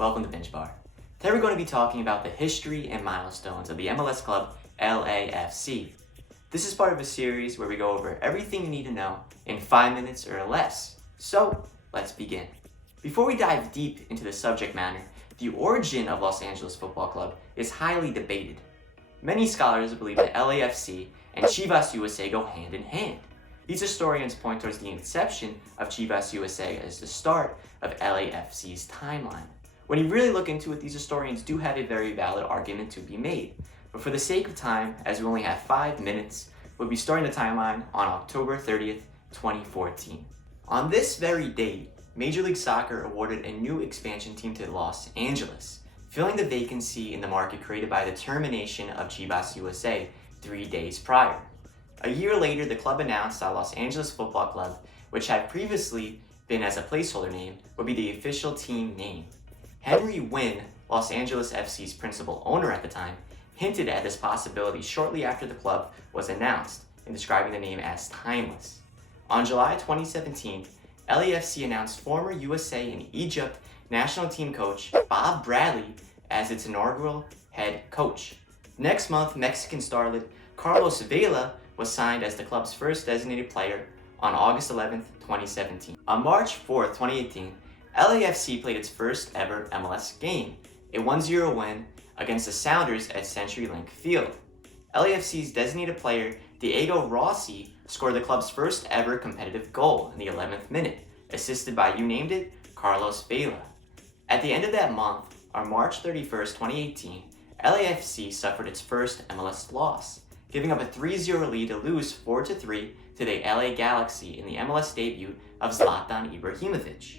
welcome to BingeBar. Today we're going to be talking about the history and milestones of the MLS club LAFC. This is part of a series where we go over everything you need to know in 5 minutes or less. So, let's begin. Before we dive deep into the subject matter, the origin of Los Angeles Football Club is highly debated. Many scholars believe that LAFC and Chivas USA go hand in hand. These historians point towards the inception of Chivas USA as the start of LAFC's timeline. When you really look into it, these historians do have a very valid argument to be made. But for the sake of time, as we only have 5 minutes, we'll be starting the timeline on October 30th, 2014. On this very date, Major League Soccer awarded a new expansion team to Los Angeles, filling the vacancy in the market created by the termination of Chivas USA 3 days prior. A year later, the club announced that Los Angeles Football Club, which had previously been as a placeholder name, would be the official team name. Henry Wynn, Los Angeles FC's principal owner at the time, hinted at this possibility shortly after the club was announced in describing the name as timeless. On July 2017, LAFC announced former USA and Egypt national team coach Bob Bradley as its inaugural head coach. Next month, Mexican starlet Carlos Vela was signed as the club's first designated player on August 11, 2017. On March 4, 2018, LAFC played its first ever MLS game, a 1-0 win against the Sounders at CenturyLink Field. LAFC's designated player Diego Rossi scored the club's first ever competitive goal in the 11th minute, assisted by, you named it, Carlos Vela. At the end of that month, on March 31, 2018, LAFC suffered its first MLS loss, giving up a 3-0 lead to lose 4-3 to the LA Galaxy in the MLS debut of Zlatan Ibrahimovic.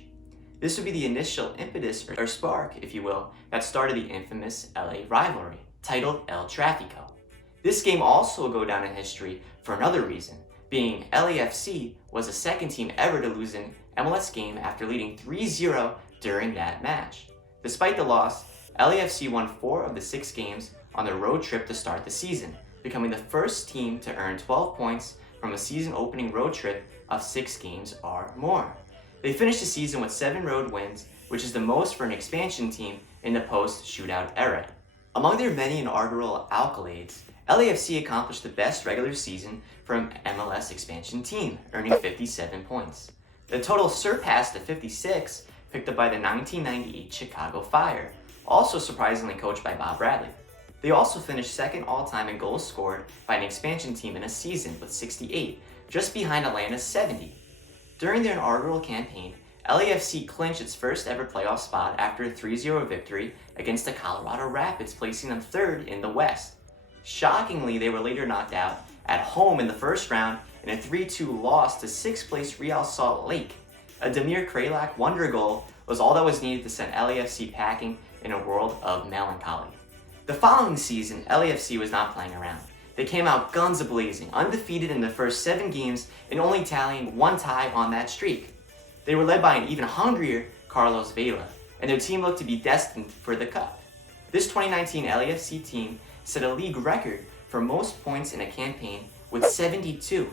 This would be the initial impetus or spark, if you will, that started the infamous LA rivalry, titled El Tráfico. This game also will go down in history for another reason, being LAFC was the second team ever to lose an MLS game after leading 3-0 during that match. Despite the loss, LAFC won 4 of the 6 games on their road trip to start the season, becoming the first team to earn 12 points from a season-opening road trip of 6 games or more. They finished the season with 7 road wins, which is the most for an expansion team in the post-shootout era. Among their many inaugural accolades, LAFC accomplished the best regular season for an MLS expansion team, earning 57 points. The total surpassed the 56 picked up by the 1998 Chicago Fire, also surprisingly coached by Bob Bradley. They also finished second all-time in goals scored by an expansion team in a season with 68, just behind Atlanta's 70. During their inaugural campaign, LAFC clinched its first ever playoff spot after a 3-0 victory against the Colorado Rapids, placing them third in the West. Shockingly, they were later knocked out at home in the first round in a 3-2 loss to 6th place Real Salt Lake. A Damir Kralak wonder goal was all that was needed to send LAFC packing in a world of melancholy. The following season, LAFC was not playing around. They came out guns a-blazing, undefeated in the first 7 games and only tallying 1 tie on that streak. They were led by an even hungrier Carlos Vela, and their team looked to be destined for the cup. This 2019 LAFC team set a league record for most points in a campaign with 72.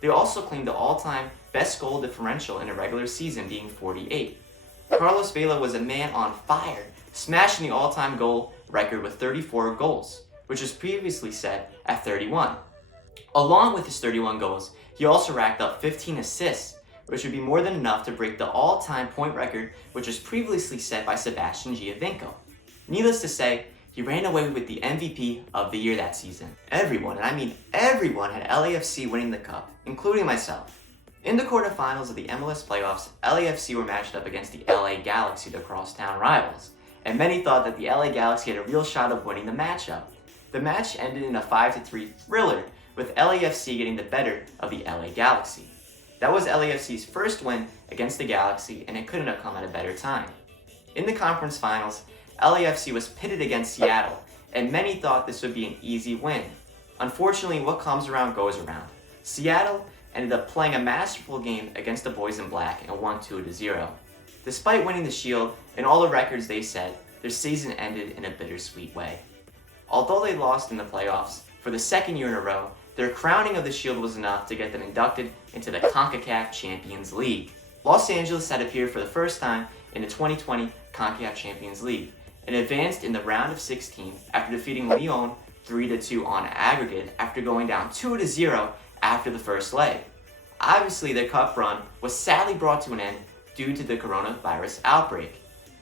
They also claimed the all-time best goal differential in a regular season, being 48. Carlos Vela was a man on fire, smashing the all-time goal record with 34 goals, which was previously set at 31. Along with his 31 goals, he also racked up 15 assists, which would be more than enough to break the all-time point record, which was previously set by Sebastian Giovinco. Needless to say, he ran away with the MVP of the year that season. Everyone, and I mean everyone, had LAFC winning the cup, including myself. In the quarterfinals of the MLS playoffs, LAFC were matched up against the LA Galaxy, the crosstown rivals, and many thought that the LA Galaxy had a real shot of winning the matchup. The match ended in a 5-3 thriller, with LAFC getting the better of the LA Galaxy. That was LAFC's first win against the Galaxy, and it couldn't have come at a better time. In the conference finals, LAFC was pitted against Seattle, and many thought this would be an easy win. Unfortunately, what comes around goes around. Seattle ended up playing a masterful game against the boys in black and won 2-0. Despite winning the Shield and all the records they set, their season ended in a bittersweet way. Although they lost in the playoffs for the second year in a row, their crowning of the Shield was enough to get them inducted into the CONCACAF Champions League. Los Angeles had appeared for the first time in the 2020 CONCACAF Champions League and advanced in the round of 16 after defeating Lyon 3-2 on aggregate after going down 2-0 after the first leg. Obviously, their cup run was sadly brought to an end due to the coronavirus outbreak.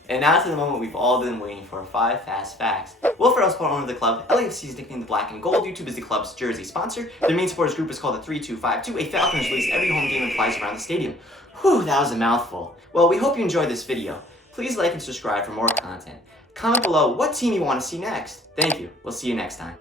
And now to the moment we've all been waiting for, 5 fast facts. Will Ferrell's part owner of the club. LAFC is nicknamed the Black and Gold. YouTube is the club's jersey sponsor. Their main supporters group is called the 3252. A falcon is released every home game and flies around the stadium. Whew, that was a mouthful. Well, we hope you enjoyed this video. Please like and subscribe for more content. Comment below what team you want to see next. Thank you. We'll see you next time.